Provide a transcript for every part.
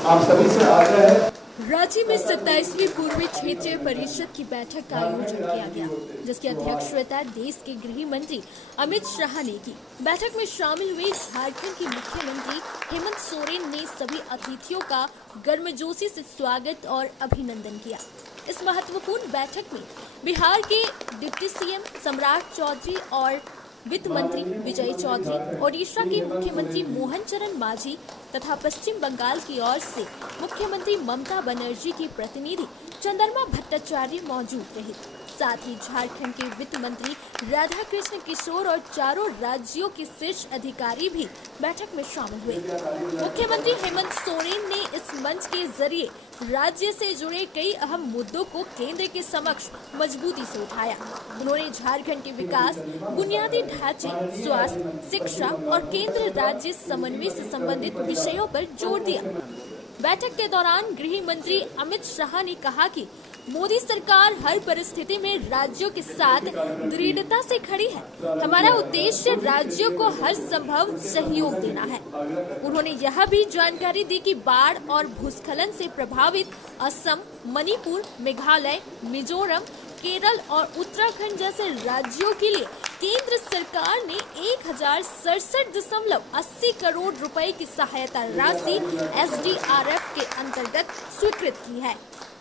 आप सभी से आग्रह है। राज्य में 27वीं पूर्वी क्षेत्रीय परिषद की बैठक का आयोजन किया गया, जिसकी अध्यक्षता देश के गृह मंत्री अमित शाह ने की। बैठक में शामिल हुए झारखंड के मुख्यमंत्री हेमंत सोरेन ने सभी अतिथियों का गर्मजोशी से स्वागत और अभिनंदन किया। इस महत्वपूर्ण बैठक में बिहार के डिप्टी सीएम सम्राट चौधरी और वित्त मंत्री विजय चौधरी, ओडिशा के मुख्यमंत्री मोहन चरण मांझी तथा पश्चिम बंगाल की ओर से मुख्यमंत्री ममता बनर्जी के प्रतिनिधि चंद्रमा भट्टाचार्य मौजूद रहे। साथ ही झारखंड के वित्त मंत्री राधा कृष्ण किशोर और चारों राज्यों के शीर्ष अधिकारी भी बैठक में शामिल हुए। मुख्यमंत्री हेमंत सोरेन ने इस मंच के जरिए राज्य से जुड़े कई अहम मुद्दों को केंद्र के समक्ष मजबूती से उठाया। उन्होंने झारखंड के विकास, बुनियादी ढांचे, स्वास्थ्य, शिक्षा और केंद्र राज्य समन्वय से संबंधित विषयों पर जोर दिया। बैठक के दौरान गृह मंत्री अमित शाह ने कहा कि मोदी सरकार हर परिस्थिति में राज्यों के साथ दृढ़ता से खड़ी है। हमारा उद्देश्य राज्यों को हर संभव सहयोग देना है। उन्होंने यह भी जानकारी दी कि बाढ़ और भूस्खलन से प्रभावित असम, मणिपुर, मेघालय, मिजोरम, केरल और उत्तराखंड जैसे राज्यों के लिए केंद्र सरकार ने 1067.80 करोड़ रुपए की सहायता राशि SDRF के अंतर्गत स्वीकृत की है।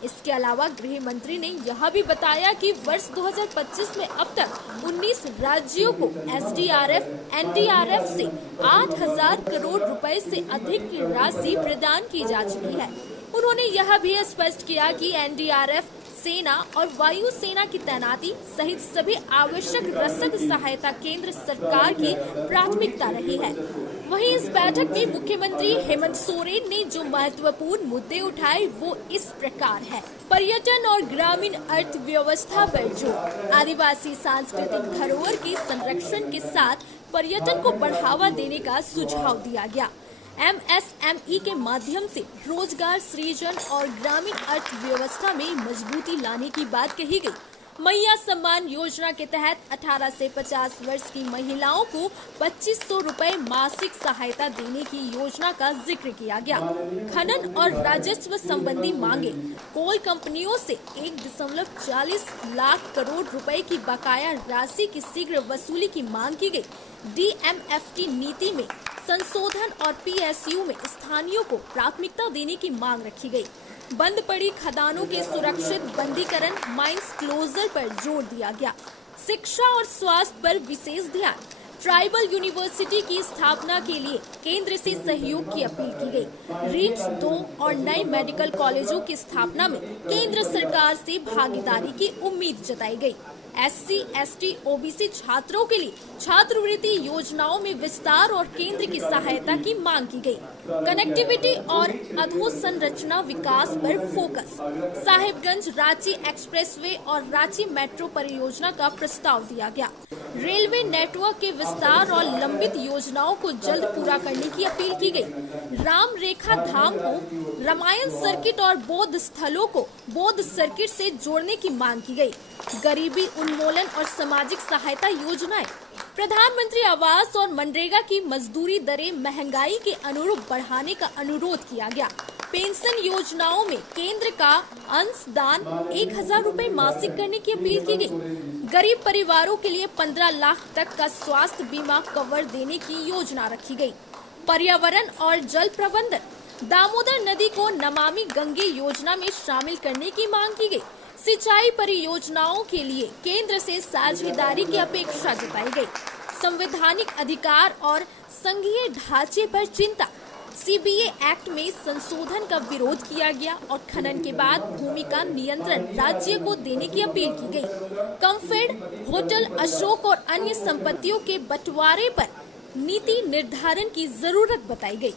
इसके अलावा गृह मंत्री ने यह भी बताया कि वर्ष 2025 में अब तक 19 राज्यों को SDRF, NDRF से 8,000 करोड़ रुपए से अधिक की राशि प्रदान की जा चुकी है। उन्होंने यह भी स्पष्ट किया कि NDRF सेना और वायु सेना की तैनाती सहित सभी आवश्यक रसद सहायता केंद्र सरकार की प्राथमिकता रही है। वहीं इस बैठक में मुख्यमंत्री हेमंत सोरेन ने जो महत्वपूर्ण मुद्दे उठाए वो इस प्रकार है। पर्यटन और ग्रामीण अर्थव्यवस्था पर जोर, आदिवासी सांस्कृतिक धरोहर के संरक्षण के साथ पर्यटन को बढ़ावा देने का सुझाव दिया गया। MSME के माध्यम से रोजगार सृजन और ग्रामीण अर्थव्यवस्था में मजबूती लाने की बात कही गई। मैया सम्मान योजना के तहत 18 से 50 वर्ष की महिलाओं को 2500 रुपए मासिक सहायता देने की योजना का जिक्र किया गया। खनन और राजस्व संबंधी मांगे, कोल कंपनियों से 1.40 लाख करोड़ रुपए की बकाया राशि की शीघ्र वसूली की मांग की गई। DMFT नीति में संशोधन और PSU में स्थानीयों को प्राथमिकता देने की मांग रखी गई। बंद पड़ी खदानों के सुरक्षित बंदीकरण, माइंस क्लोजर पर जोर दिया गया। शिक्षा और स्वास्थ्य पर विशेष ध्यान, ट्राइबल यूनिवर्सिटी की स्थापना के लिए केंद्र से सहयोग की अपील की गई। रिम्स 2 और नए मेडिकल कॉलेजों की स्थापना में केंद्र सरकार से भागीदारी की उम्मीद जताई गई। SC, ST, OBC छात्रों के लिए छात्रवृत्ति योजनाओं में विस्तार और केंद्र की सहायता की मांग की गई। कनेक्टिविटी और अधोसंरचना विकास पर फोकस, साहिबगंज रांची एक्सप्रेसवे और रांची मेट्रो परियोजना का प्रस्ताव दिया गया। रेलवे नेटवर्क के विस्तार और लंबित योजनाओं को जल्द पूरा करने की अपील की गई। राम रेखा धाम को रामायण सर्किट और बौद्ध स्थलों को बौद्ध सर्किट से जोड़ने की मांग की गई। गरीबी उन्मूलन और सामाजिक सहायता योजनाएं, प्रधानमंत्री आवास और मनरेगा की मजदूरी दरें महंगाई के अनुरूप बढ़ाने का अनुरोध किया गया। पेंशन योजनाओं में केंद्र का अंशदान 1,000 रुपए मासिक करने की अपील की गई। गरीब परिवारों के लिए 15 लाख तक का स्वास्थ्य बीमा कवर देने की योजना रखी गई। पर्यावरण और जल प्रबंधन, दामोदर नदी को नमामि गंगे योजना में शामिल करने की मांग की गई। सिंचाई परियोजनाओं के लिए केंद्र से साझेदारी की अपेक्षा जताई गई। संवैधानिक अधिकार और संघीय ढांचे पर चिंता, CBA एक्ट में संशोधन का विरोध किया गया और खनन के बाद भूमि का नियंत्रण राज्य को देने की अपील की गई। कम्फेड, होटल अशोक और अन्य संपत्तियों के बंटवारे पर नीति निर्धारण की जरूरत बताई गई।